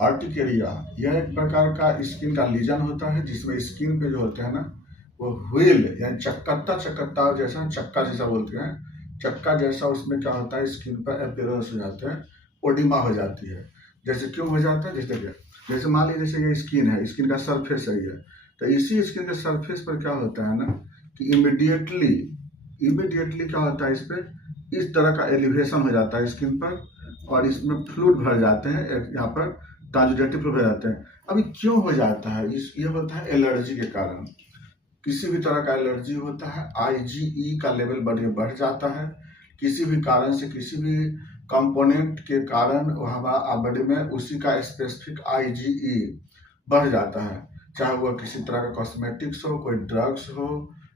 Urticaria यह एक प्रकार का स्किन का लीजन होता है जिसमें स्किन पे जो होते हैं ना वो व्हील यानी चक्कता चक्कता जैसा चक्का जैसा बोलते हैं, चक्का जैसा उसमें क्या होता है स्किन पर अपीयरेंस हो जाते हैं, ओडिमा हो जाती है। जैसे क्यों हो जाता है, जैसे मान लीजिए जैसे ये स्किन है, स्किन का सरफेस है ये, तो इसी स्किन के सरफेस पर क्या होता है ना कि इमिडिएटली इमिडिएटली क्या होता है इस पर इस तरह का एलिवेशन हो जाता है स्किन पर और इसमें फ्लूइड भर जाते हैं, यहाँ पर ट्रांजिटिव फ्लूइड हो जाते हैं। अभी क्यों हो जाता है ये होता है एलर्जी के कारण। किसी भी तरह का एलर्जी होता है, आईजीई का लेवल बढ़ जाता है, किसी भी कारण से किसी भी कंपोनेंट के कारण हमारा बॉडी में उसी का स्पेसिफिक आईजीई बढ़ जाता है, चाहे वह किसी तरह का कॉस्मेटिक्स हो, कोई ड्रग्स हो,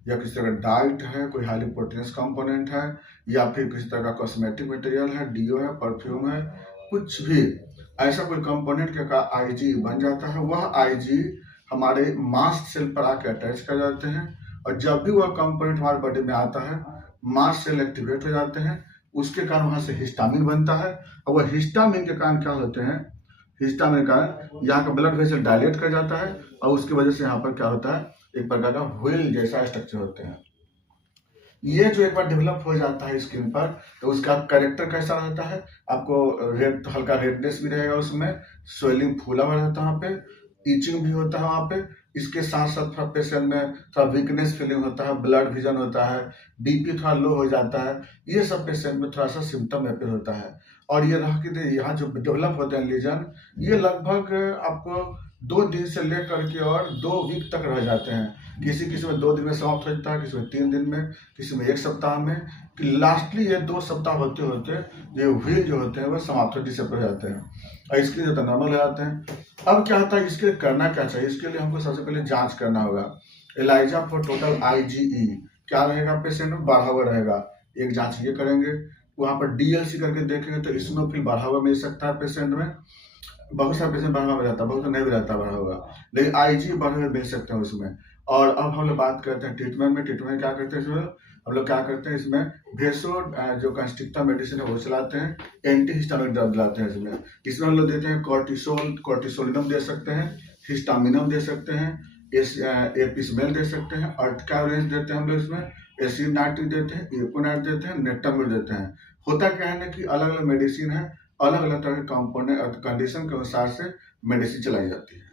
या किसी तरह का डाइट है, कोई हाईली प्रोटीनस कंपोनेंट है, या फिर किसी तरह का कॉस्मेटिक मटेरियल है, डीओ है, परफ्यूम है, कुछ भी ऐसा कोई कंपोनेंट के का आईजी बन जाता है। वह आईजी हमारे मास्ट सेल पर आके अटैच कर जाते हैं और जब भी वह कंपोनेंट हमारे बॉडी में आता है मास्ट सेल एक्टिवेट हो जाते हैं, उसके कारण वहां से हिस्टामिन बनता है और वह हिस्टामिन के कारण क्या होते हैं, हिस्टामिन के कारण यहाँ का ब्लड वेसल डायलेट कर जाता है और उसकी वजह से यहाँ पर क्या होता है एक प्रकार का व्हील जैसा स्ट्रक्चर होते हैं। ये जो एक बार डेवलप हो जाता है स्किन पर तो उसका कैरेक्टर कैसा रहता है, आपको रेड हल्का रेडनेस भी रहेगा, उसमें स्वेलिंग फूला हुआ रहता है, वहाँ पे ईचिंग भी होता है वहाँ पे। इसके साथ साथ थोड़ा पेशेंट में थोड़ा वीकनेस फीलिंग होता है, ब्लड विजन होता है, बीपी थोड़ा लो हो जाता है, ये सब पेशेंट में थोड़ा सा सिम्टम अपेयर होता है। और ये रहा कि यहाँ जो डेवलप होते हैं लीजन, ये लगभग आपको 2 दिन से लेकर के और 2 वीक तक रह जाते हैं। किसी में 2 दिन में समाप्त हो जाता है, किसी में 3 दिन में, किसी में 1 सप्ताह में, कि लास्टली ये 2 सप्ताह होते होते ये व्हील जो होते हैं वो समाप्त हो डिसअपेयर हो जाते हैं और इसके जो नॉर्मल हो जाते हैं। अब क्या होता है, इसके लिए करना क्या चाहिए, इसके लिए हमको सबसे पहले जांच करना होगा। एलाइजा फॉर टोटल आईजीई क्या रहेगा, पेशेंट में बढ़ा हुआ रहेगा, एक जांच ये करेंगे। वहाँ पर डीएलसी करके देखेंगे तो इस्नोफिल बढ़ा हुआ मिल सकता है पेशेंट में, बहुत सारे पेशेंट बढ़ा हुआ रहता है, बहुत नहीं भी रहता बढ़ा हुआ, लेकिन आईजी बढ़े हुए मिल सकते हैं उसमें। और अब हम लोग बात करते हैं ट्रीटमेंट में। ट्रीटमेंट क्या करते हैं इसमें, हम लोग क्या करते हैं इसमें भेसो जो कंस्ट्रिक्टर मेडिसिन है वो चलाते हैं, एंटी हिस्टामिक ड्रग दिलाते हैं इसमें हम लोग देते हैं कॉर्टिसोलिनम दे सकते हैं, हिस्टामिनम दे सकते हैं, एपिसमेल दे सकते हैं, अर्टिकारेंस देते हैं हम लोग इसमें, एसिड नाइट्रिक देते हैं, एपोनाइट देते हैं, नेटामिल देते हैं। होता क्या है ना कि अलग अलग मेडिसिन है, अलग अलग तरह के कंपोनेंट कंडीशन के अनुसार से मेडिसिन चलाई जाती है।